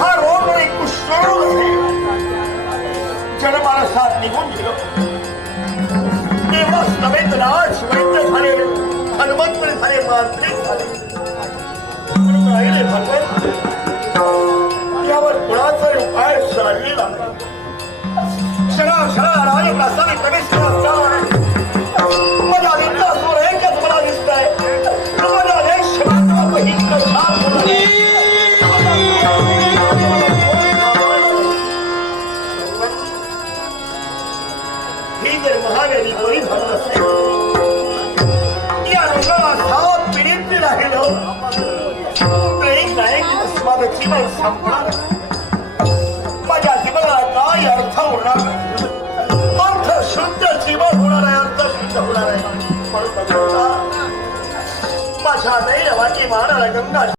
हा रोग एक कुष्ठरोग आहे. जनमानसात निघून गेलो. तेव्हाच नव्हे तर आज वैद्य झाले, हनुमंत झाले, मांत्रिक झाले. म्हणून राहिले भगवान, यावर कुणाचा उपाय चाललेला क्षणा राजप्रसादी प्रवेश केला असता माझ्या विद्यासमोर एकच मला दिसत आहे. माझ्या देशाचा बहिष्कार ही जर महावेळी कोणी झालं असेल, या रोगाला 7 पिढीत राहिलो तरी नाही माझं जीवन संपणार. माझ्या जीवनाला काय अर्थ होणार नाही. अर्थ शुद्ध जीवन होणार आहे, अर्थ शुद्ध होणार आहे. म्हणून माझ्या दैवाची मानाला गंगा